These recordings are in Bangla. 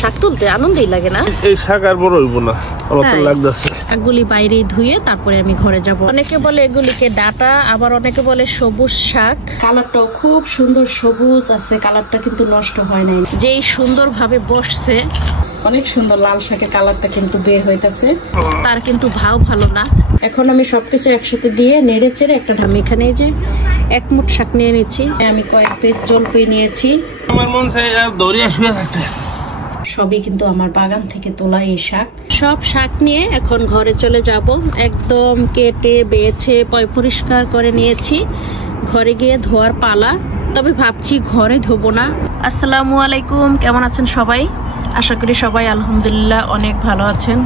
শাক তুলতে আনন্দই লাগে না? এই শাক আর বড় হইব না, আমার তো লাগতেছে। শাকগুলি বাইরে ধুয়ে তারপরে আমি ঘরে যাব। অনেকে বলে এগুলিকে ডাটা, আবার অনেকে বলে সবুজ শাক। কালারটাও খুব সুন্দর সবুজ আছে, কালারটা কিন্তু নষ্ট হয় নাই। যেই সুন্দর ভাবে বসছে, অনেক সুন্দর লাল শাকের কালারটা কিন্তু বের হইতেছে, তার কিন্তু ভাও ভালো না। এখন আমি সবকিছু একসাথে দিয়ে নেড়ে চেড়ে একটা ঢামি, এখানে যে এক মুঠ শাক নিয়ে নিচ্ছি, আমি কয়েক পিস জলপাই নিয়েছি। আমার মন চাই আর দরিয়া শুয়ে থাকতে। সবই কিন্তু আমার বাগান থেকে তোলা এই শাক। সব শাক নিয়ে এখন ঘরে চলে যাব। একদম কেটে বেছে পরিষ্কার করে নিয়েছি, ঘরে গিয়ে ধোয়ার পালা। তবে ভাবছি ঘরে ধোবো না। আসসালামু আলাইকুম, কেমন আছেন সবাই? আশা করি সবাই আলহামদুলিল্লাহ অনেক ভালো আছেন,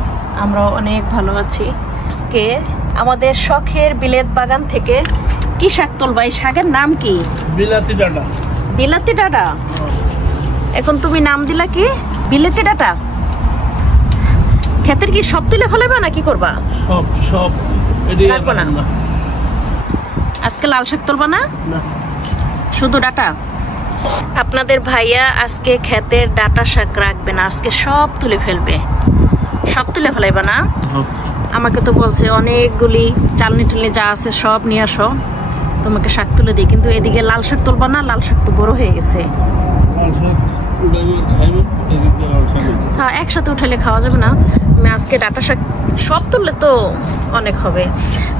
আমরাও অনেক ভালো আছি। আজকে আমাদের শখের বিলেত বাগান থেকে কি শাক তুলবা? এই শাকের নাম কি? বিলাতি ডাটা। বিলাতি ডাটা? এখন তুমি নাম দিলা কি? বিলাতি ডাটা। ক্ষেতের কি সব তুলে ফেলাবা না কি করবা? সব সব রাখবো না। আজকে লাল শাক তুলবা না? শুধু ডাটা? আপনাদের ভাইয়া আজকে ক্ষেতের ডাটা শাক রাখবে না, আজকে সব তুলে ফেলবে। সব তুলে ফেলাইবা না? আমাকে তো বলছে অনেকগুলি চালনি টালনি যা আছে সব নিয়ে আসো, তোমাকে শাক তুলে দিই। কিন্তু এদিকে লাল শাক তুলবা না, লাল শাক তো বড় হয়ে গেছে। হ্যাঁ, একসাথে উঠালে খাওয়া যাবে না। আমি আজকে ডাটা শাক সব তুললে তো অনেক হবে,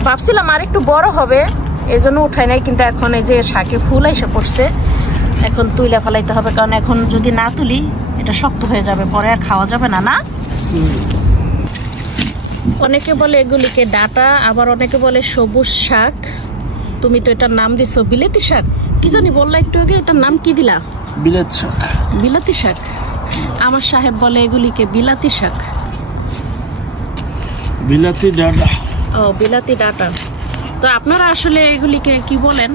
ভাবছিলাম আর একটু বড় হবে, এই জন্য উঠাই নাই। কিন্তু এখন এই যে শাকে ফুল এসে পড়ছে, এখন তুইলা ফেলাইতে হবে, কারণ এখন যদি না তুলি এটা শক্ত হয়ে যাবে, পরে আর খাওয়া যাবে না। না, অনেকে বলে এগুলিকে ডাটা, আবার অনেকে বলে সবুজ শাক। তুমি তো এটার নাম দিছো বিলেতি শাক, কি জানি বললা একটু আগে, এটার নাম কি দিলা? বিলাতি শাক। বিলাতি শাক? আমার সাহেব বলে এগুলিকে বিলাতি শাক। বিলাতি ডাটা। ও, বিলাতি ডাটা। তো আপনারা আসলে এগুলিকে কি বলেন,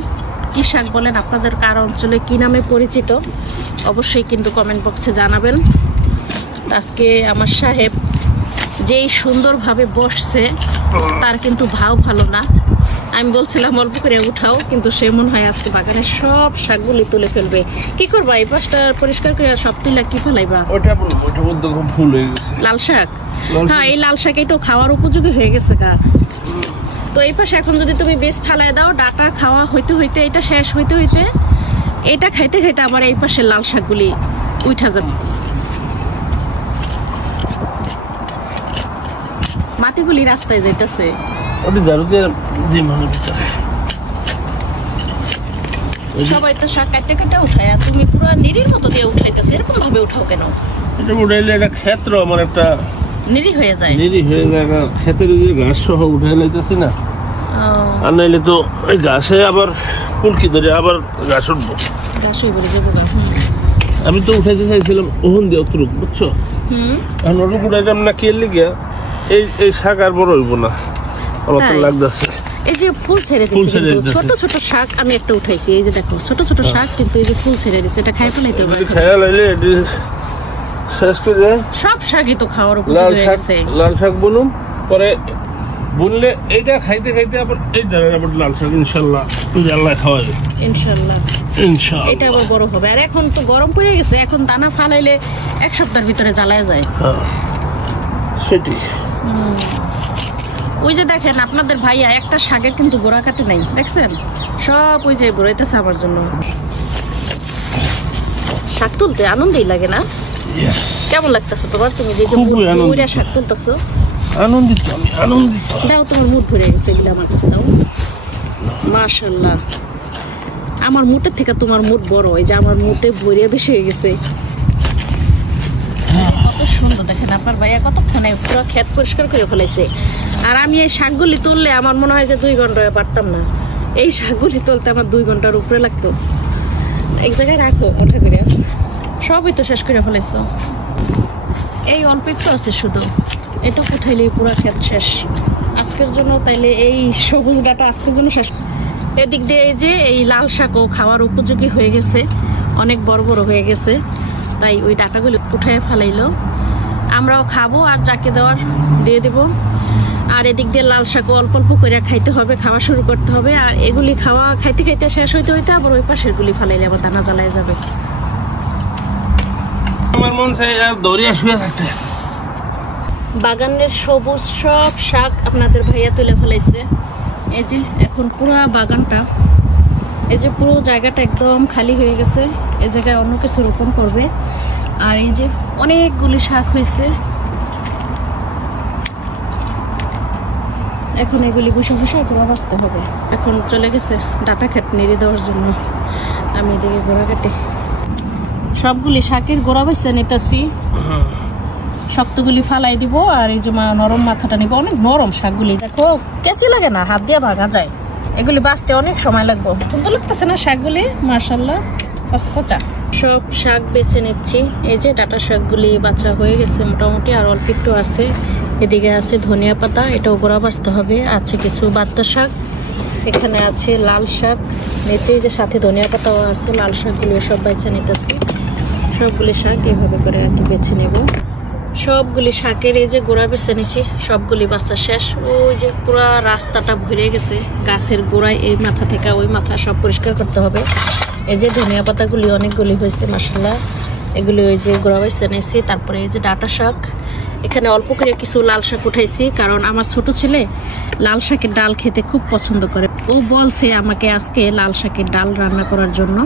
কি শাক বলেন? আপনাদের কার অঞ্চলে কি নামে পরিচিত অবশ্যই কিন্তু কমেন্ট বক্সে জানাবেন। আজকে আমার সাহেব যেই সুন্দরভাবে বসছে, তার কিন্তু ভাও ভালো না। আমি বলছিলাম অল্প করে উঠাও, কিন্তু সে মনে হয় আজকে বাগানের সব শাকগুলি তুলে ফেলবে। কি করবা? এই পাশটা পরিষ্কার করে সব তুলে কি ফেলাইবা? ওটা মধ্যে ফুল হয়ে গেছে। লাল শাক? হ্যাঁ, এই লাল শাক এটাও খাওয়ার উপযোগী হয়ে গেছে গা। তো এই পাশে এখন যদি তুমি বেশ ফেলাই দাও, ডাটা খাওয়া হইতে হইতে, এটা শেষ হইতে হইতে, এটা খাইতে খাইতে আবার এই পাশে লাল শাকগুলি উঠা যাবে। মাটিগুলি রাস্তায় যাইতেছে। সবাই তো শাক কাটতে কাটতে উঠায়, তুমি পুরো নিরির মতো দিয়ে উঠাইতেছে। এরকম ভাবে উঠাও কেন? এটা উঠাইলে এটা ক্ষেত্র আমার একটা নিরি হয়ে যায়। নিরি হয়ে যায়, ক্ষেতের ঘাস সহ উঠাই লাইতেছি না, আর নাইলে তো ওই ঘাসে আবার পুলকি ধরে আবার ঘাস উঠবো। ঘাস হয়ে পড়ে যাবো। আমি তো উঠাইতে চাইছিলাম ওহন দিয়ে অতটুক, বুঝছো? এখন ওটুক উঠাইলাম না, কি লিগিয়া এই শাক আর বড় হইব না, আমার তো লাগতেছে। এই যে ফুল ছেড়ে দিচ্ছে, ছোট ছোট শাক আমি একটা উঠাইছি, এই যে দেখো ছোট ছোট শাক, কিন্তু এই যে ফুল ছেড়ে দিচ্ছে, এটা খাই ফেলাইতে হবে। খাইয়া লাইলে শেষ করে সব শাকই তো খাওয়ার উপযোগী হয়ে গেছে। লাল শাক বুনুন, পরে বুনলে এইটা খাইতে খাইতে আবার এই ধরনের আবার লাল শাক ইনশাল্লাহ আল্লাহ খাওয়াবে। ইনশাল্লাহ ইনশাল্লাহ এটা আবার বড় হবে। আর এখন তো গরম পড়ে গেছে, এখন দানা ফালাইলে এক সপ্তাহের ভিতরে জ্বালায় যায়। সেটি ওই যে দেখেন আপনাদের ভাইয়া একটা শাকের কিন্তু গোড়া কাটে নাই, দেখছেন? সব ওই যে বড়াইতেছে আমার জন্য। শাক তুলতে আনন্দই লাগে না? কেমন লাগতেছে তোমার? তুমি যে শাক তুলতেছো? আনন্দিত, আমি আনন্দিত। দাও, তোমার মুড ভরে গেছে, এগুলো আমার কাছে দাও। মাশাআল্লাহ, আমার মুটের থেকে তোমার মুড বড়, এই যে আমার মুটে ভরে বেশি হয়ে গেছে। কত সুন্দর দেখেন আপনার ভাইয়া কতক্ষণে পুরো ক্ষেত পরিষ্কার করে ফেলাইছে। আর আমি এই শাকগুলি তুললে আমার মনে হয় যে 2 ঘন্টায় পারতাম না। এই শাকগুলি তুলতে আমার 2 ঘন্টার উপরে লাগতো। এক জায়গায় রাখো ওঠা করে, সবই তো শেষ করে ফেলাইছো। এই অল্প একটু আছে শুধু, এটা উঠাইলেই পুরো ক্ষেত শেষ আজকের জন্য। তাইলে এই সবুজ ডাটা আজকের জন্য শেষ। এদিক দিয়ে এই যে এই লাল শাকও খাওয়ার উপযোগী হয়ে গেছে, অনেক বড় বড় হয়ে গেছে, তাই ওই ডাটাগুলো উঠাই ফেলাইলো। আমরাও খাবো আর যাকে দেওয়ার দিয়ে দেব। আর এদিক দিয়ে লাল শাক অল্প অল্প করে খাইতে হবে, খাওয়া শুরু করতে হবে। আর এগুলি খাওয়া খাইতে খাইতে শেষ হইতে হইতে আবার ওই পাশের গুলি ফেলাইলে আবার দানা জ্বালায় যাবে। আমার মন চাই আর দৌড়িয়া শুয়ে থাকতে। বাগানের সবুজ সব শাক আপনাদের ভাইয়া তুলে ফেলাইছে। এই যে এখন পুরো বাগানটা, এই যে পুরো জায়গাটা একদম খালি হয়ে গেছে। এই জায়গায় অন্য কিছু রোপণ করবে। আর এই যে অনেকগুলি শাক হয়েছে, এখন এগুলি বসে বসে এগুলো বাঁচতে হবে। এখন চলে গেছে ডাটা ক্ষেত নেড়ে দেওয়ার জন্য। আমি এদিকে গোড়া কেটে সবগুলি শাকের গোড়া বেছে নিতেছি, শক্তগুলি ফালাই দিব। আর এই যে নরম মাথাটা নিব। অনেক নরম শাকগুলি, দেখো কেঁচি লাগে না, হাত দিয়ে ভাঙা যায়। এগুলি বাঁচতে অনেক সময় লাগবে। সুন্দর লাগতেছে না শাকগুলি? মাশাআল্লাহ কচকচা। সব শাক বেছে নিচ্ছি। এই যে ডাটা শাকগুলি বাছা হয়ে গেছে মোটামুটি, আর অল্প একটু আছে। এদিকে আছে ধনিয়া পাতা, এটাও গোড়া বাছতে হবে। আছে কিছু বাত্তা শাক, এখানে আছে লাল শাক, নিচে যে সাথে ধনিয়া পাতাও আছে। লাল শাকগুলি সব বেছে নিতেছি। সবগুলি শাক এভাবে করে আর কি বেছে নেব। সবগুলি শাকের এই যে গোড়া বেছে নিচ্ছি, সবগুলি বাচ্চা শেষ। ওই যে পুরা রাস্তাটা ভরে গেছে গাছের গোড়ায়, এই মাথা থেকে ওই মাথা সব পরিষ্কার করতে হবে। এই যে ধনিয়া পাতাগুলি অনেকগুলি হয়েছে মাশাআল্লাহ, এগুলি ওই যে গোড়া বেছে নিয়েছি। তারপরে এই যে ডাটা শাক, এখানে অল্প করে কিছু লাল শাক উঠাইছি, কারণ আমার ছোট ছেলে লাল শাকের ডাল খেতে খুব পছন্দ করে। ও বলছে আমাকে আজকে লাল শাকের ডাল রান্না করার জন্য।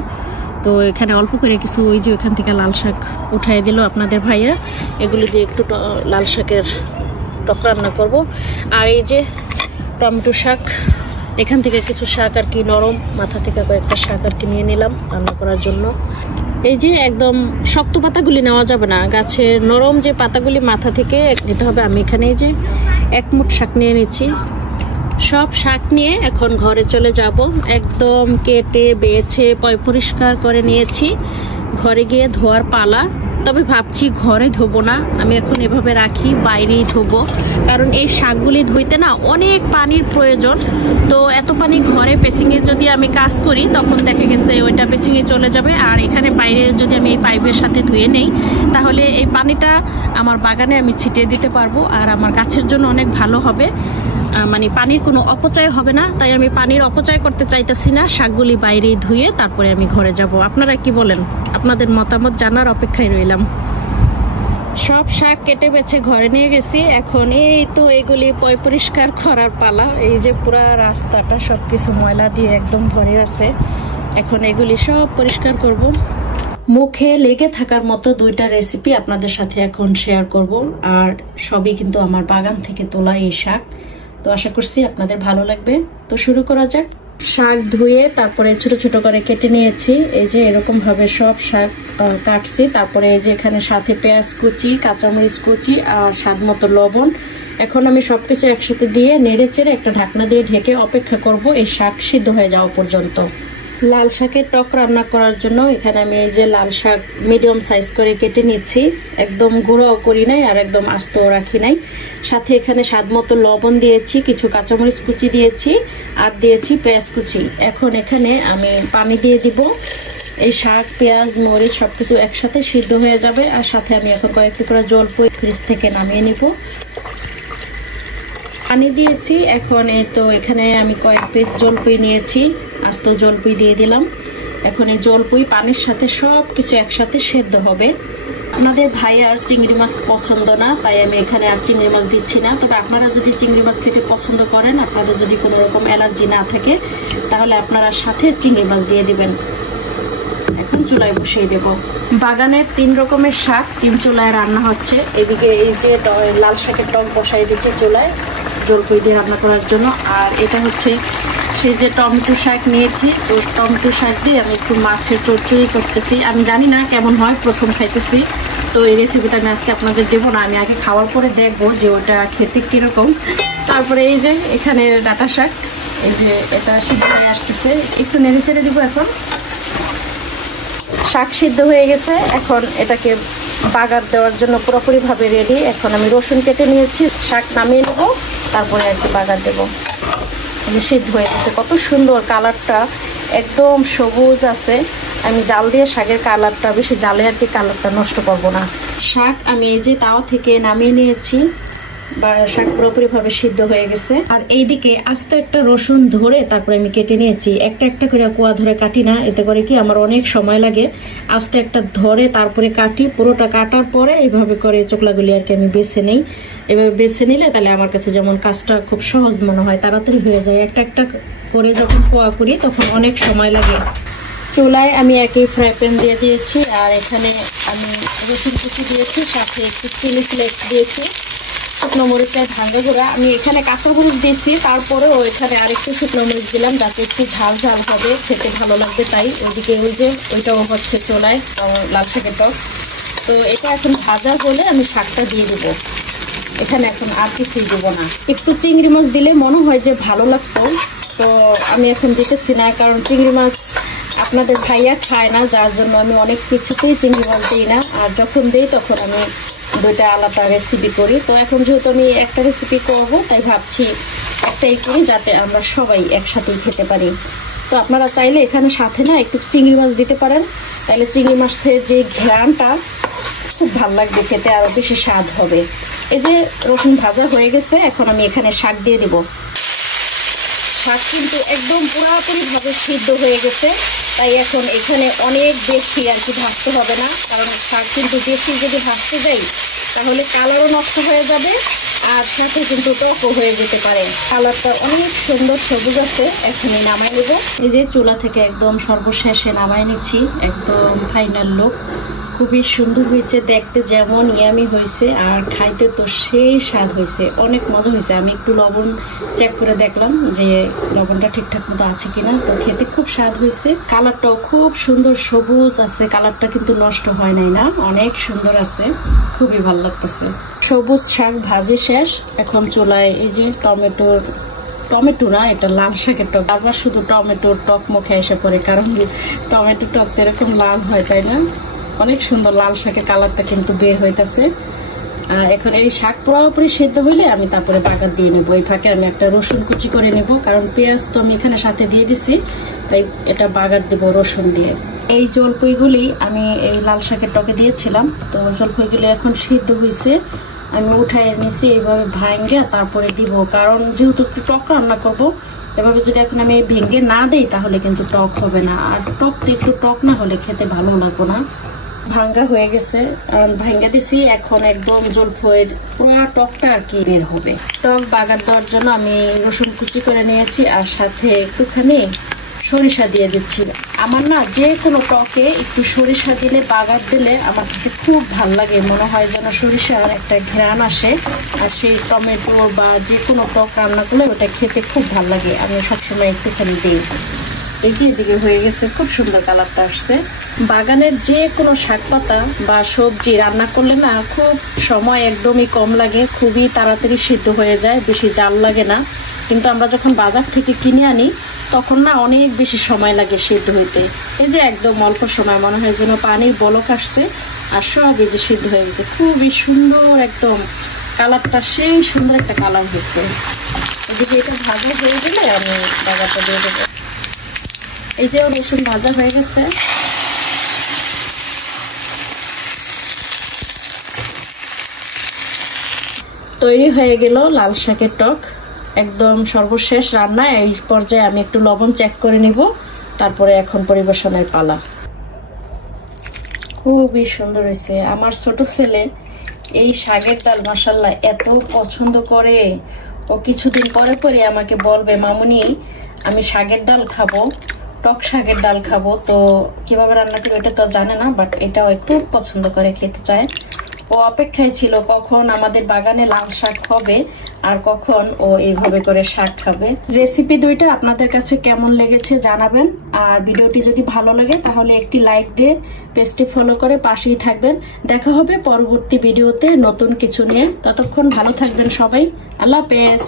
তো এখানে অল্প করে কিছু ওই যে ওইখান থেকে লাল শাক উঠাই দিল আপনাদের ভাইয়া। এগুলি দিয়ে একটু লাল শাকের টক রান্না করব। আর এই যে টমেটো শাক, এখান থেকে কিছু শাক আর কি নরম মাথা থেকে কয়েকটা শাক আর কি নিয়ে নিলাম রান্না করার জন্য। এই যে একদম শক্ত পাতাগুলি নেওয়া যাবে না, গাছের নরম যে পাতাগুলি মাথা থেকে নিতে হবে। আমি এখানে এই যে এক মুঠ শাক নিয়ে নিচ্ছি। সব শাক নিয়ে এখন ঘরে চলে যাব। একদম কেটে বেছে পরিষ্কার করে নিয়েছি। ঘরে গিয়ে ধোয়ার পালা। তবে ভাবছি ঘরে ধোবো না, আমি এখন এভাবে রাখি, বাইরেই ধোবো। কারণ এই শাকগুলি ধুইতে না অনেক পানির প্রয়োজন। তো এত পানি ঘরে পেসিংয়ে যদি আমি কাজ করি, তখন দেখা গেছে ওইটা পেসিংয়ে চলে যাবে। আর এখানে বাইরে যদি আমি এই পাইপের সাথে ধুয়ে নেই, তাহলে এই পানিটা আমার বাগানে আমি ছিটিয়ে দিতে পারবো। আর আমার গাছের জন্য অনেক ভালো হবে, মানে পানির কোনো অপচয় হবে না। তাই আমি পানির অপচয় করতে চাইতেছি না। শাকগুলি বাইরেই ধুয়ে তারপরে আমি ঘরে যাব। আপনারা কি বলেন? আপনাদের মতামত জানার অপেক্ষায় রইলাম। সব শাক কেটে বেছে ঘরে নিয়ে গেছি। এখন এই তো এগুলি পরিষ্কার করার পালা। এই যে পুরা রাস্তাটা সবকিছু ময়লা দিয়ে একদম ভরে আছে। এখন এগুলি সব পরিষ্কার করব। মুখে লেগে থাকার মতো দুইটা রেসিপি আপনাদের সাথে এখন শেয়ার করব। আর সবই কিন্তু আমার বাগান থেকে তোলা এই শাক। তো আশা করছি আপনাদের ভালো লাগবে। তো শুরু করা যাক। শাক ধুয়ে তারপরে ছোট ছোট করে কেটে নিয়েছি। এই যে এরকম ভাবে সব শাক কাটছি। তারপরে এই যে এখানে সাথে পেঁয়াজ কুচি, কাঁচামরিচ কুচি আর স্বাদ মতো লবণ। এখন আমি সবকিছু একসাথে দিয়ে নেড়ে চেড়ে একটা ঢাকনা দিয়ে ঢেকে অপেক্ষা করব এই শাক সিদ্ধ হয়ে যাওয়া পর্যন্ত। লাল শাকের টক রান্না করার জন্য এখানে আমি এই যে লাল শাক মিডিয়াম সাইজ করে কেটে নিচ্ছি। একদম গুঁড়াও করি নাই আর একদম আস্তও রাখি নাই। সাথে এখানে স্বাদ মতো লবণ দিয়েছি, কিছু কাঁচামরিচ কুচি দিয়েছি আর দিয়েছি পেঁয়াজ কুচি। এখন এখানে আমি পানি দিয়ে দিব। এই শাক, পেঁয়াজ, মরিচ সবকিছু একসাথে সিদ্ধ হয়ে যাবে। আর সাথে আমি এখন কয়েকটু করে জলপাই ফ্রিজ থেকে নামিয়ে নিব। পানি দিয়েছি। এখন এই তো এখানে আমি কয়েক পিস জলপাই নিয়েছি, আস্ত জলপাই দিয়ে দিলাম। এখন এই জলপাই পানির সাথে সবকিছু একসাথে সেদ্ধ হবে। আপনাদের ভাই আর চিংড়ি মাছ পছন্দ না, তাই আমি এখানে আর চিংড়ি মাছ দিচ্ছি না। তবে আপনারা যদি চিংড়ি মাছ খেতে পছন্দ করেন, আপনাদের যদি কোনো রকম অ্যালার্জি না থাকে, তাহলে আপনারা সাথে চিংড়ি মাছ দিয়ে দিবেন। এখন চুলায় বসিয়ে দেব। বাগানের 3 রকমের শাক 3 চুলায় রান্না হচ্ছে। এদিকে এই যে লাল শাকের টক বসাই দিচ্ছি চুলায় জলপাই দিয়ে রান্না করার জন্য। আর এটা হচ্ছে সেই যে টমেটো শাক নিয়েছি, তো টমেটো শাক দিয়ে আমি একটু মাছের চচ্চড়ি করতেছি। আমি জানি না কেমন হয়, প্রথম খাইতেছি। তো এই রেসিপিটা আমি আজকে আপনাদের দেবো না, আমি আগে খাওয়ার পরে দেখবো যে ওটা খেতে কিরকম। তারপরে এই যে এখানে ডাটা শাক, এই যে এটা সিদ্ধ হয়ে আসতেছে, একটু নেড়ে চেড়ে দিব। এখন শাক সিদ্ধ হয়ে গেছে। এখন এটাকে বাগার দেওয়ার জন্য পুরোপুরিভাবে রেডি। এখন আমি রসুন কেটে নিয়েছি, শাক নামিয়ে নেব, তারপরে আর কি বাগার দেবো। যে সিদ্ধ হয়ে গেছে, কত সুন্দর কালারটা, একদম সবুজ আছে। আমি জাল দিয়ে শাকের কালারটা, বেশি জালে আর কি কালারটা নষ্ট করব না। শাক আমি এই যে তাওয়া থেকে নামিয়ে নিয়েছি। শাক পুরোপুরি ভাবে সিদ্ধ হয়ে গেছে। আর এইদিকে আস্ত একটা রসুন ধরে তারপরে আমি কেটে নিয়েছি। একটা একটা করে কোয়া ধরে কাটি না, এতে করে কি আমার অনেক সময় লাগে। আস্ত একটা ধরে তারপরে কাটি, পুরোটা কাটার পরে এইভাবে করে চোখলাগুলি আর কি আমি বেছে নেই। এভাবে বেছে নিলে তাহলে আমার কাছে যেমন কাজটা খুব সহজ মনে হয়, তাড়াতাড়ি হয়ে যায়। একটা একটা করে যখন কোয়া করি তখন অনেক সময় লাগে। চুলায় আমি একই ফ্রাই প্যান দিয়ে দিয়েছি, আর এখানে আমি রসুন কুচি দিয়েছি, সাথে একটু চিলি ফ্লেক্স দিয়েছি, শুকনো মরিচের ভাঙা গুঁড়া। আমি এখানে কাঁচা মরিচ দিয়েছি, তারপরেও এখানে আরেকটু শুকনো মরিচ দিলাম যাতে একটু ঝাল ঝাল হবে, খেতে ভালো লাগবে তাই। ওইদিকে ওই যে ওইটাও হচ্ছে চুলায় লাল শাকের টক। তো এটা এখন ভাজা হলে আমি শাকটা দিয়ে দেবো। এখানে এখন আর কিছুই দেবো না। একটু চিংড়ি মাছ দিলে মনে হয় যে ভালো লাগতো, তো আমি এখন দিতেছি না, কারণ চিংড়ি মাছ আপনাদের ভাইয়া খায় না, যার জন্য আমি অনেক কিছুতেই চিংড়ি মাছ দিই না। আর যখন দিই তখন আমি দুইটা আলাদা রেসিপি করি। তো এখন যেহেতু আমি একটা রেসিপি করব, তাই ভাবছি একটাই করি যাতে আমরা সবাই একসাথেই খেতে পারি। তো আপনারা চাইলে এখানে সাথে না একটু চিংড়ি মাছ দিতে পারেন, তাইলে চিংড়ি মাছের যে ঘ্রাণটা খুব ভালো লাগবে, খেতে আরো বেশি স্বাদ হবে। এই যে রসুন ভাজা হয়ে গেছে, এখন আমি এখানে শাক দিয়ে দিব। শাক কিন্তু একদম পুরোপুরি ভাবে সিদ্ধ হয়ে গেছে, তাই এখন এখানে অনেক বেশি আর কি ভাজতে হবে না, কারণ শাক কিন্তু বেশি যদি ভাজতে যাই তাহলে কালারও নষ্ট হয়ে যাবে, আর সাথে কিন্তু টকও হয়ে যেতে পারে। কালারটা অনেক সুন্দর সবুজ আছে। এখানে নামাই নেব। এই যে চুলা থেকে একদম সর্বশেষে নামাই নিচ্ছি, একদম ফাইনাল লুক। খুবই সুন্দর হয়েছে দেখতে, যেমন ইয়ামি হয়েছে, আর খাইতে তো সেই স্বাদ হয়েছে, অনেক মজা হয়েছে। আমি একটু লবণ চেক করে দেখলাম যে লবণটা ঠিকঠাক মতো আছে কিনা, তো খেতে খুব স্বাদ হয়েছে। কালারটাও খুব সুন্দর সবুজ আছে, কালারটা কিন্তু নষ্ট হয় নাই, না অনেক সুন্দর আছে, খুবই ভালো লাগতেছে। সবুজ শাক ভাজি শেষ। এখন চুলায় এই যে টমেটো না, এটা লাল শাকের টক। আবার শুধু টমেটোর টক মুখে এসে পড়ে, কারণ টমেটো টক এরকম লাল হয়, তাই না? অনেক সুন্দর লাল শাকের কালারটা কিন্তু বের হইতেছে। এখন এই শাক পুরোপুরি সেদ্ধ হইলে আমি তারপরে বাগার দিয়ে নেবো। এই ফাঁকে আমি একটা রসুন কুচি করে নেব, কারণ পেঁয়াজ তো আমি এখানে সাথে দিয়ে দিছি, তাই এটা বাগার দেব রসুন দিয়ে। এই জলপাইগুলি আমি এই লাল শাকের টকে দিয়েছিলাম, তো জলপাইগুলি এখন সিদ্ধ হয়েছে, আমি উঠাই নিছি। এইভাবে ভাঙ্গে তারপরে দিব, কারণ যেহেতু একটু টক রান্না করবো, এভাবে যদি এখন আমি ভেঙে না দিই তাহলে কিন্তু টক হবে না, আর টক তো একটু টক না হলে খেতে ভালো লাগবে না। ভাঙ্গা হয়ে গেছে, ভাঙ্গা দিছি। এখন একদম জলফয়ের পুরো টকটা আর কি বের হবে। টক বাগার দেওয়ার জন্য আমি রসুন কুচি করে নিয়েছি, আর সাথে একটুখানি সরিষা দিয়ে দিচ্ছি। আমার না যে কোনো টকে একটু সরিষা দিলে, বাগার দিলে আমার কাছে খুব ভালো লাগে, মনে হয় যেন সরিষার একটা ঘ্রাণ আসে, আর সেই টমেটো বা যে কোনো টক রান্না করলে ওটা খেতে খুব ভালো লাগে। আমি সবসময় একটুখানি দিই। এই যে এদিকে হয়ে গেছে, খুব সুন্দর কালারটা আসছে। বাগানের যে কোনো শাক পাতা বা সবজি রান্না করলে না খুব সময় একদমই কম লাগে, খুবই তাড়াতাড়ি সিদ্ধ হয়ে যায়, বেশি জাল লাগে না। কিন্তু আমরা যখন বাজার থেকে কিনে আনি তখন না অনেক বেশি সময় লাগে সিদ্ধ হইতে। এই যে একদম অল্প সময়, মনে হয় যেন পানির বলক আসছে, আর সব এই যে সিদ্ধ হয়ে গেছে। খুবই সুন্দর, একদম কালারটা সেই সুন্দর একটা কালার হচ্ছে। এদিকে এটা ভাজা হয়ে গেলে আমি বাগারটা দিয়ে দেবো। এই যে রসুন ভাজা হয়ে গেছে। তৈরি হয়ে গেল লাল শাকের টক, একদম সর্বশেষ রান্না। এই পর্যায়ে আমি একটু লবণ চেক করে নিব, তারপরে এখন পরিবেশনের পালা। খুবই সুন্দর হয়েছে। আমার ছোট ছেলে এই শাকের ডাল মাশাআল্লাহ এত পছন্দ করে, ও কিছুদিন পরে পরে আমাকে বলবে, মামুনি আমি শাকের ডাল খাবো, টক শাকের ডাল খাবো। তো কিভাবে রান্না করবো এটা তো জানে না, বাট এটা খুব পছন্দ করে, খেতে চায়। ও অপেক্ষায় ছিল কখন আমাদের বাগানে লাল শাক হবে আর কখন ও এইভাবে করে শাক খাবে। রেসিপি দুইটা আপনাদের কাছে কেমন লেগেছে জানাবেন, আর ভিডিওটি যদি ভালো লাগে তাহলে একটি লাইক দিয়ে পেজটি ফলো করে পাশেই থাকবেন। দেখা হবে পরবর্তী ভিডিওতে নতুন কিছু নিয়ে। ততক্ষণ ভালো থাকবেন সবাই। আল্লাহ হাফেজ।